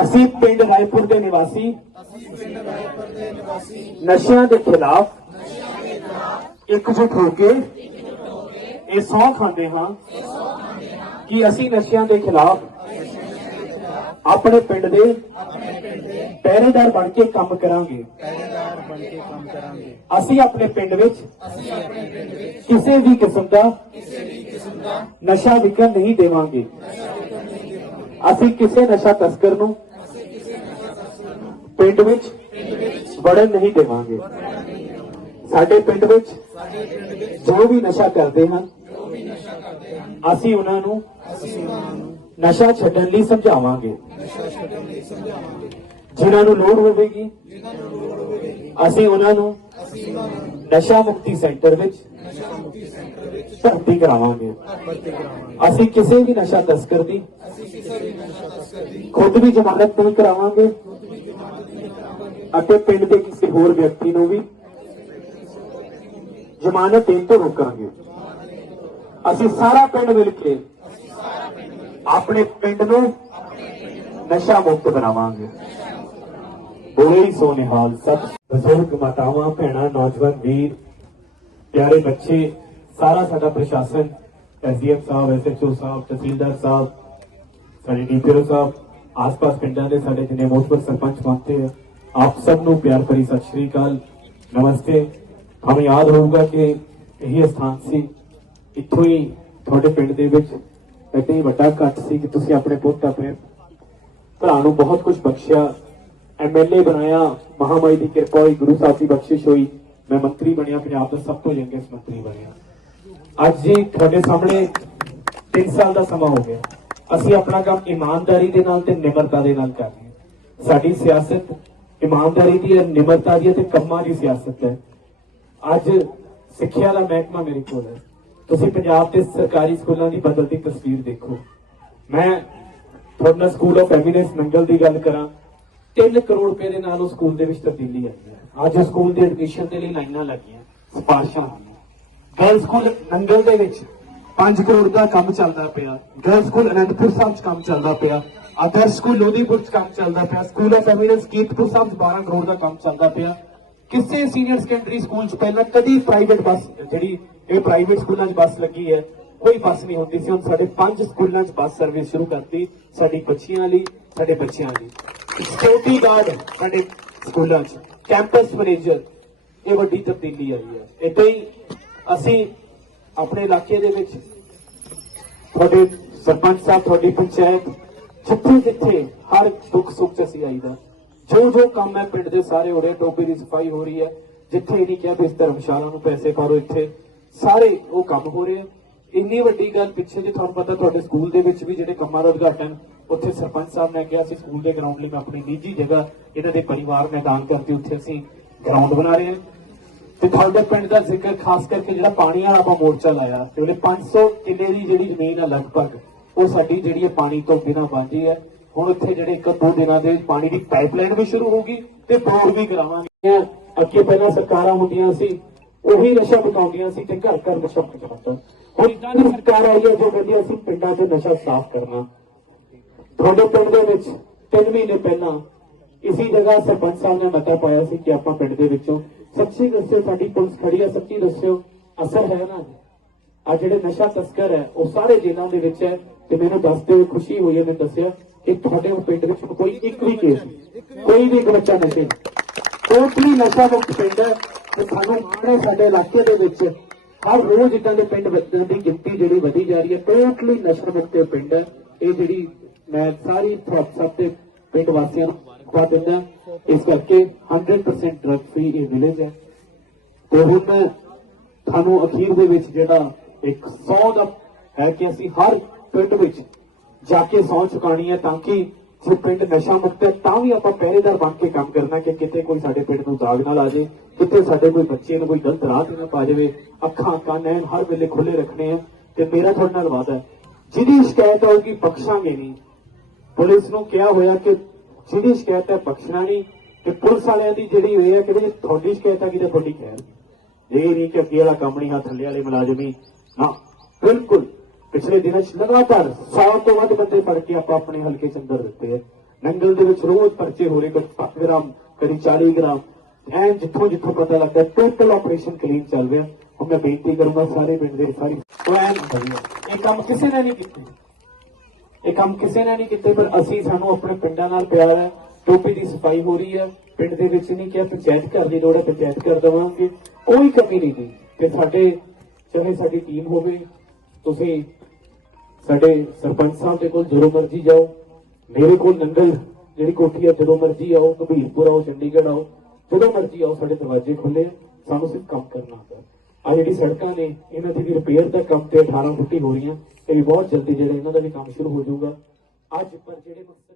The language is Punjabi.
ਅਸੀਂ ਪਿੰਡ ਰਾਏਪੁਰ ਦੇ ਨਿਵਾਸੀ। ਨਸ਼ਿਆਂ ਦੇ ਖਿਲਾਫ ਇਕਜੁੱਟ ਹੋ ਕੇ ਇਹ ਸਹੁੰ ਖਾਂਦੇ ਹਾਂ ਕਿ ਅਸੀਂ ਨਸ਼ਿਆਂ ਦੇ ਖਿਲਾਫ ਆਪਣੇ ਪਿੰਡ ਦੇ ਪਹਿਰੇਦਾਰ ਬਣ ਕੇ ਕੰਮ ਕਰਾਂਗੇ ਪਹਿਰੇਦਾਰ ਬਣ ਕੇ ਕੰਮ ਕਰਾਂਗੇ। ਅਸੀਂ ਆਪਣੇ ਪਿੰਡ ਵਿੱਚ ਕਿਸੇ ਵੀ ਕਿਸਮ ਦਾ ਨਸ਼ਾ ਵਿਕਣ ਨਹੀਂ ਦੇਵਾਂਗੇ। ਅਸੀਂ ਕਿਸੇ ਨਸ਼ਾ ਤਸਕਰ ਨੂੰ ਪਿੰਡ ਵਿੱਚ ਵੜਨ ਨਹੀਂ ਦੇਵਾਂਗੇ। ਸਾਡੇ ਪਿੰਡ ਵਿੱਚ ਜੋ ਵੀ ਨਸ਼ਾ ਕਰਦੇ ਹਨ, ਅਸੀਂ ਉਹਨਾਂ ਨੂੰ ਨਸ਼ਾ ਛੱਡਣ ਲਈ ਸਮਝਾਵਾਂਗੇ। ਜਿਨ੍ਹਾਂ ਨੂੰ ਲੋੜ ਹੋਵੇਗੀ, ਅਸੀਂ ਉਹਨਾਂ ਨੂੰ ਨਸ਼ਾ ਮੁਕਤੀ ਸੈਂਟਰ ਵਿੱਚ ਭਰਤੀ ਕਰਾਵਾਂਗੇ। ਭਰਤੀ ਕਰਾਵਾਂਗੇ ਅਸੀਂ ਕਿਸੇ ਵੀ ਨਸ਼ਾ ਤਸਕਰ ਦੀ, ਖੁਦ ਵੀ ਜ਼ਮਾਨਤ ਨਹੀਂ ਕਰਾਵਾਂਗੇ। ਅਤੇ ਪਿੰਡ ਦੇ ਕਿਸੇ ਹੋਰ ਵਿਅਕਤੀ ਨੂੰ ਵੀ ਜ਼ਮਾਨਤ ਦੇਣ ਤੋਂ ਰੋਕਾਂਗੇ। ਅਸੀਂ ਸਾਰਾ ਪਿੰਡ ਮਿਲ ਕੇ ਆਪਣੇ ਪਿੰਡ ਨੂੰ ਨਸ਼ਾ ਮੁਕਤ ਬਣਾਵਾਂਗੇ। ਬੋਲੇ ਹੀ ਸੋ ਸਭ। ਬਜ਼ੁਰਗ ਮਾਤਾਵਾਂ, ਭੈਣਾਂ, ਨੌਜਵਾਨ, ਵੀਰ, ਪਿਆਰੇ ਬੱਚੇ, ਸਾਰਾ ਸਾਡਾ ਪ੍ਰਸ਼ਾਸਨ, ਐਸਡੀਐਮ ਸਾਹਿਬ, ਐਸਐਚਓ ਸਾਹਿਬ, ਤਹਿਸੀਲਦਾਰ ਸਾਹਿਬ, ਸਾਡੇ ਡੀਪੀਓ ਸਾਹਿਬ, ਆਸ-ਪਾਸ ਪਿੰਡਾਂ ਦੇ ਸਾਡੇ ਜਿੰਨੇ ਮੋਤਬਰ ਸਰਪੰਚ ਬਣਤੇ ਆ ਆਪ ਸਭ ਨੂੰ ਪਿਆਰ ਭਰੀ ਸਤਿ ਸ਼੍ਰੀ ਅਕਾਲ। ਨਮਸਤੇ। ਤੁਹਾਨੂੰ ਯਾਦ ਹੋਊਗਾ ਕਿ ਇਹੀ ਸਥਾਨ ਸੀ। ਇੱਥੋਂ ਹੀ ਤੁਹਾਡੇ ਪਿੰਡ ਦੇ ਵਿੱਚ ਐਡੇ ਹੀ ਵੱਡਾ ਘੱਟ ਸੀ ਕਿ ਤੁਸੀਂ ਆਪਣੇ ਪੁੱਤ, ਆਪਣੇ ਭਰਾ ਨੂੰ ਬਹੁਤ ਕੁਝ ਬਖਸ਼ਿਆ। ਐਮਐਲਏ ਬਣਾਇਆ। ਮਹਾਮਾਈ ਦੀ ਕਿਰਪਾ ਹੋਈ। ਗੁਰੂ ਸਾਹਿਬ ਦੀ ਬਖਸ਼ਿਸ਼ ਹੋਈ। ਮੈਂ ਮੰਤਰੀ ਬਣਿਆ। ਪੰਜਾਬ ਦਾ ਸਭ ਤੋਂ ਯੰਗੈਸਟ ਮੰਤਰੀ ਬਣਿਆ। ਅੱਜ ਜੀ ਤੁਹਾਡੇ ਸਾਹਮਣੇ 3 ਸਾਲ ਦਾ ਸਮਾਂ ਹੋ ਗਿਆ। ਅਸੀਂ ਆਪਣਾ ਕੰਮ ਇਮਾਨਦਾਰੀ ਦੇ ਨਾਲ ਤੇ ਨਿਮਰਤਾ ਦੇ ਨਾਲ ਕਰ ਰਹੇ ਹਾਂ। ਸਾਡੀ ਸਿਆਸਤ ਇਮਾਨਦਾਰੀ ਦੀ ਨਿਮਰਤਾ ਦੀ ਤੇ ਕੰਮਾਂ ਦੀ ਸਿਆਸਤ ਹੈ। ਅੱਜ ਸਿੱਖਿਆ ਦਾ ਮਹਿਕਮਾ ਮੇਰੇ ਕੋਲ ਹੈ। ਤੁਸੀਂ ਪੰਜਾਬ ਦੇ ਸਰਕਾਰੀ ਸਕੂਲਾਂ ਦੀ ਬਦਲਦੀ ਤਸਵੀਰ ਦੇਖੋ। ਮੈਂ ਤੁਹਾਡੇ ਸਕੂਲ ਆਫ ਐਮੀਨੈਂਸ ਨੰਗਲ ਦੀ ਗੱਲ ਕਰਾਂ। 3 ਕਰੋੜ ਰੁਪਏ ਦੇ ਨਾਲ ਉਹ ਸਕੂਲ ਦੇ ਵਿੱਚ ਤਬਦੀਲੀ ਆਈ ਹੈ। ਅੱਜ ਸਕੂਲ ਦੇ ਐਡਮਿਸ਼ਨ ਦੇ ਲਈ ਲਾਈਨਾਂ ਲੱਗੀਆਂ, ਸਿਫਾਰਸ਼ਾਂ ਹੋਈਆਂ ਗਰਲ ਸਕੂਲ ਨੰਗਲ ਦੇ ਵਿੱਚ 5 ਕਰੋੜ ਦਾ ਕੰਮ ਚੱਲਦਾ ਪਿਆ। ਗਰਲ ਸਕੂਲ ਅਨੰਦਪੁਰ ਸਾਹਿਬ 'ਚ ਕੰਮ ਚੱਲਦਾ ਪਿਆ। ਆਦਰਸ਼ ਸਕੂਲ ਲੋਧੀਪੁਰ 'ਚ ਕੰਮ ਚੱਲਦਾ ਪਿਆ, school of eminence Kiratpur Sahib 12 crore ਦਾ ਕੰਮ ਚੱਲਦਾ ਪਿਆ। ਕਿਸੇ ਸੀਨੀਅਰ ਸੈਕੰਡਰੀ ਸਕੂਲ 'ਚ ਪਹਿਲਾਂ ਕਦੀ ਪ੍ਰਾਈਵੇਟ ਬੱਸ ਜਿਹੜੀ ਇਹ ਪ੍ਰਾਈਵੇਟ ਸਕੂਲਾਂ 'ਚ ਬੱਸ ਲੱਗੀ ਹੈ, ਕੋਈ ਬੱਸ ਨਹੀਂ ਹੁੰਦੀ ਸੀ। ਹੁਣ ਸਾਡੇ ਪੰਜ ਸਕੂਲਾਂ 'ਚ ਬੱਸ ਸਰਵਿਸ ਸ਼ੁਰੂ ਕਰਤੀ, ਸਾਡੀ ਬੱਚੀਆਂ ਲਈ, ਸਾਡੇ ਬੱਚਿਆਂ ਲਈ। ਸਿਕਿਉਰਿਟੀ ਗਾਰਡ ਸਾਡੇ ਸਕੂਲਾਂ 'ਚ ਕੈਂਪਸ ਮੈਨੇਜਰ ਇਹ ਵੱਡੀ ਤਬਦੀਲੀ ਆਈ ਹੈ। ਏਦਾਂ ਹੀ ਅਸੀਂ ਆਪਣੇ ਇਲਾਕੇ ਦੇ ਵਿੱਚ ਤੁਹਾਡੇ ਸਰਪੰਚ ਸਾਹਿਬ, ਤੁਹਾਡੀ ਪੰਚਾਇਤ ਜਿੱਥੇ ਜਿੱਥੇ ਹਰ ਦੁੱਖ ਸੁੱਖ ਚ ਅਸੀਂ ਆਈਦਾ। ਜੋ ਜੋ ਕੰਮ ਹੈ ਪਿੰਡ ਦੇ ਸਾਰੇ ਹੋ ਰਹੇ ਟੋਪੀ ਦੀ ਸਫ਼ਾਈ ਹੋ ਰਹੀ ਹੈ, ਜਿੱਥੇ ਇਹ ਨਹੀਂ ਕਿਹਾ ਵੀ ਇਸ ਧਰਮਸ਼ਾਲਾ ਨੂੰ ਪੈਸੇ ਪਾਰੋ ਇੱਥੇ, ਸਾਰੇ ਉਹ ਕੰਮ ਹੋ ਰਹੇ ਆ। ਇੰਨੀ ਵੱਡੀ ਗੱਲ ਪਿੱਛੇ ਜੇ ਤੁਹਾਨੂੰ ਪਤਾ ਤੁਹਾਡੇ ਸਕੂਲ ਦੇ ਵਿੱਚ ਵੀ ਜਿਹੜੇ ਕੰਮਾਂ ਦਾ ਉਦਘਾਟਨ, ਉੱਥੇ ਸਰਪੰਚ ਸਾਹਿਬ ਨੇ ਕਿਹਾ ਸੀ ਸਕੂਲ ਦੇ ਗਰਾਊਂਡ ਲਈ ਮੈਂ ਆਪਣੀ ਨਿੱਜੀ ਜਗ੍ਹਾ, ਇਹਨਾਂ ਦੇ ਪਰਿਵਾਰ ਨੇ ਦਾਨ ਕਰਤੀ ਉੱਥੇ ਅਸੀਂ ਗਰਾਊਂਡ ਬਣਾ ਰਹੇ ਹਾਂ। ਤੇ ਤੁਹਾਡੇ ਪਿੰਡ ਦਾ ਜ਼ਿਕਰ ਖਾਸ ਕਰਕੇ ਜਿਹੜਾ ਪਾਣੀ ਵਾਲਾ ਆਪਾਂ ਮੋਰਚਾ ਲਾਇਆ, ਤੇ ਉਹਨੇ 500 ਕਿੱਲੇ ਦੀ ਜਿਹੜੀ ਜ਼ਮੀਨ ਆ ਲਗਭਗ ਉਹ ਸਾਡੀ ਜਿਹੜੀ ਹੈ ਪਾਣੀ ਤੋਂ ਬਿਨਾਂ ਬਾਂਝੀ ਹੈ, ਹੁਣ ਇੱਥੇ ਜਿਹੜੇ ਇੱਕ ਦੋ ਦਿਨਾਂ ਦੇ ਪਾਣੀ ਦੀ ਪਾਈਪਲਾਈਨ ਵੀ ਸ਼ੁਰੂ ਹੋਊਗੀ ਤੇ ਬੋਰ ਵੀ ਕਰਾਵਾਂਗੇ। ਅੱਗੇ ਪਹਿਲਾਂ ਸਰਕਾਰਾਂ ਹੁੰਦੀਆਂ ਸੀ, ਉਹੀ ਨਸ਼ਾ ਬਤਾਉਂਦੀਆਂ ਸੀ ਤੇ ਘਰ ਘਰ ਨਸ਼ਾ ਪਹੁੰਚਾਉਂਦਾ ਹੁਣ ਇਦਾਂ ਦੀ ਸਰਕਾਰ ਆਈ ਹੈ, ਜੋ ਕਹਿੰਦੀ ਅਸੀਂ ਪਿੰਡਾਂ 'ਚ ਨਸ਼ਾ ਸਾਫ਼ ਕਰਨਾ। ਤੁਹਾਡੇ ਪਿੰਡ ਦੇ ਵਿੱਚ 3 ਮਹੀਨੇ ਪਹਿਲਾਂ ਇਸੀ ਜਗ੍ਹਾ ਸਰਪੰਚ ਸਾਹਿਬ ਨੇ ਮਤਾ ਪਾਇਆ ਸੀ ਕਿ ਆਪਾਂ ਪਿੰਡ ਦੇ ਵਿੱਚੋਂ ਸੱਚੀ ਦੱਸਿਓ, ਸਾਡੀ ਪੁਲਿਸ ਖੜੀ ਹੈ, ਸੱਚੀ ਦੱਸਿਓ, ਅਸਰ ਹੈ ਨਾ। ਆ ਜਿਹੜੇ ਨਸ਼ਾ ਤਸਕਰ ਹੈ, ਉਹ ਸਾਰੇ ਜੇਲ੍ਹਾਂ ਦੇ ਵਿੱਚ ਹੈ। ਤੇ ਮੈਨੂੰ ਦੱਸਦੇ ਹੋਏ ਖੁਸ਼ੀ ਹੋਈ ਹੈ ਦੱਸਿਆ ਕਿ ਤੁਹਾਡੇ ਪਿੰਡ ਵਿੱਚ ਕੋਈ ਇੱਕ ਵੀ ਕੇਸ ਕੋਈ ਵੀ ਇੱਕ ਬੱਚਾ ਨਸ਼ੇ ਟੋਟਲੀ ਨਸ਼ਾ ਮੁਕਤ ਪਿੰਡ ਹੈ ਤੇ ਸਾਨੂੰ ਮਾਣ ਸਾਡੇ ਇਲਾਕੇ ਦੇ ਵਿੱਚ ਹਰ ਰੋਜ਼ ਇਦਾਂ ਦੇ ਪਿੰਡ ਵੱਧਣ ਦੀ ਗਿਣਤੀ ਜਿਹੜੀ ਵਧੀ ਜਾ ਰਹੀ ਹੈ ਟੋਟਲੀ ਨਸ਼ਾ ਮੁਕਤ ਪਿੰਡ ਹੈ। ਇਹ ਜਿਹੜੀ ਮੈਂ ਸਾਰੀ ਸਭ ਤੇ ਪਿੰਡ ਵਾਸੀਆਂ ਨੂੰ ਮੁਬਾਰਕਬਾਦ ਦਿੰਦਾ ਇਸ ਕਰਕੇ 100% ਡਰਗ ਫ੍ਰੀ ਇਹ ਵਿਲੇਜ ਹੈ। ਤੇ ਹੁਣ ਤੁਹਾਨੂੰ ਅਖੀਰ ਦੇ ਵਿੱਚ ਜਿਹੜਾ ਇੱਕ ਸੌ ਦਾ ਹੈ ਕਿ ਅਸੀਂ ਹਰ ਪਿੰਡ ਵਿੱਚ ਜਾ ਕੇ ਸੌ ਚੁਕਾਣੀ ਹੈ ਤਾਂ ਕਿ ਜੇ ਪਿੰਡ ਨਸ਼ਾ ਮੁਕਤ ਹੈ, ਤਾਂ ਵੀ ਆਪਾਂ ਪਹਿਰੇਦਾਰ ਬਣ ਕੇ ਕੰਮ ਕਰਨਾ ਕਿ ਕਿਤੇ ਕੋਈ ਸਾਡੇ ਪਿੰਡ ਨੂੰ ਦਾਗ ਨਾ ਲਾ ਜੇ ਕਿਤੇ ਸਾਡੇ ਕੋਈ ਬੱਚੇ ਨੂੰ ਕੋਈ ਗਲਤ ਰਾਹ ਤੇ ਨਾ ਪਾ ਜਾਵੇ। ਅੱਖਾਂ ਕੰਨ ਐਨ ਹਰ ਵੇਲੇ ਖੁੱਲੇ ਰੱਖਣੇ ਆ ਤੇ ਮੇਰਾ ਤੁਹਾਡੇ ਨਾਲ ਵਾਅਦਾ ਹੈ, ਜਿਹਦੀ ਸ਼ਿਕਾਇਤ ਆਊਗੀ ਬਖਸ਼ਾਂਗੇ ਨਹੀਂ? ਪੁਲਿਸ ਨੂੰ ਕਿਹਾ ਹੋਇਆ ਕਿ ਜਿਹਦੀ ਸ਼ਿਕਾਇਤ ਹੈ ਬਖਸ਼ਣਾ ਨਹੀਂ ਤੇ ਪੁਲਿਸ ਵਾਲਿਆਂ ਦੀ ਜਿਹੜੀ ਹੋਈ ਹੈ ਕਿ ਜੇ ਤੁਹਾਡੀ ਸ਼ਿਕਾਇਤ ਆ ਕਿ ਤੇ ਤੁਹਾਡੀ ਖੈਰ ਇਹ ਨਹੀਂ ਕਿ ਅੱਗੇ ਵਾਲਾ ਕੰਮ ਨਹੀਂ ਆ ਥੱਲੇ ਵਾਲੇ ਮੁਲਾਜ਼ਮੀ ਨਾ, ਬਿਲਕੁਲ ਪਿਛਲੇ ਦਿਨਾਂ 'ਚ ਲਗਾਤਾਰ 100 ਤੋਂ ਵੱਧ ਬੰਦੇ ਫੜ ਕੇ ਆਪਾਂ ਆਪਣੇ ਹਲਕੇ ਚ ਅੰਦਰ ਦਿੱਤੇ ਆ। ਨੰਗਲ ਦੇ ਵਿੱਚ ਰੋਜ਼ ਪਰਚੇ ਹੋ ਰਹੇ ਕਦੀ 7 ਗ੍ਰਾਮ ਕਦੀ 40 ਗ੍ਰਾਮ। ਐਂ ਜਿੱਥੋਂ ਜਿੱਥੋਂ ਪਤਾ ਲੱਗਾ ਟੋਟਲ ਆਪਰੇਸ਼ਨ ਕਲੀਨ ਚੱਲ ਰਿਹਾ। ਹੁਣ ਮੈਂ ਬੇਨਤੀ ਕਰੂੰਗਾ ਸਾਰੇ ਪਿੰਡ ਦੇ, ਸਾਰੀ ਉਹ ਇਹ ਕੰਮ ਕਿਸੇ ਨੇ ਨਹੀਂ ਕੀਤੇ। ਇਹ ਕੰਮ ਕਿਸੇ ਨੇ ਨਹੀਂ ਕੀਤੇ, ਪਰ ਅਸੀਂ ਸਾਨੂੰ ਆਪਣੇ ਪਿੰਡਾਂ ਨਾਲ ਪਿਆਰ ਹੈ। ਟੋਪੀ ਦੀ ਸਫ਼ਾਈ ਹੋ ਰਹੀ ਹੈ। ਪਿੰਡ ਦੇ ਵਿੱਚ ਨਹੀਂ ਕਿਹਾ, ਪੰਚਾਇਤ ਘਰ ਦੀ ਲੋੜ ਹੈ, ਪੰਚਾਇਤ ਕਰ ਦੇਵਾਂਗੇ। ਕੋਈ ਕਮੀ ਨਹੀਂ ਦੀ ਤੇ ਸਾਡੇ, ਚਾਹੇ ਸਾਡੀ ਟੀਮ ਹੋਵੇ, ਤੁਸੀਂ ਸਾਡੇ ਸਰਪੰਚ ਸਾਹਿਬ ਦੇ ਕੋਲ ਜਦੋਂ ਮਰਜ਼ੀ ਜਾਓ, ਮੇਰੇ ਕੋਲ ਨੰਗਲ ਜਿਹੜੀ ਕੋਠੀ ਆ ਜਦੋਂ ਮਰਜ਼ੀ ਆਓ, ਕਬੀਰਪੁਰ ਆਓ, ਚੰਡੀਗੜ੍ਹ ਆਓ, ਜਦੋਂ ਮਰਜ਼ੀ ਆਓ, ਸਾਡੇ ਦਰਵਾਜ਼ੇ ਖੁੱਲੇ ਆ, ਸਾਨੂੰ ਸਿਰਫ ਕੰਮ ਕਰਨਾ ਹੁੰਦਾ ਆ ਜਿਹੜੀ ਸੜਕਾਂ ਨੇ, ਇਹਨਾਂ ਦੀ ਰਿਪੇਅਰ ਦਾ ਕੰਮ ਤੇ 18 ਫੁੱਟੀ ਹੋ ਰਹੀਆਂ, ਇਹ ਵੀ ਬਹੁਤ ਜਲਦੀ ਜਿਹੜਾ ਇਹਨਾਂ ਦਾ ਵੀ ਕੰਮ ਸ਼ੁਰੂ ਹੋ ਜਾਊਗਾ। ਅੱਜ ਪਰ ਜਿਹੜੇ ਮਕਸਦ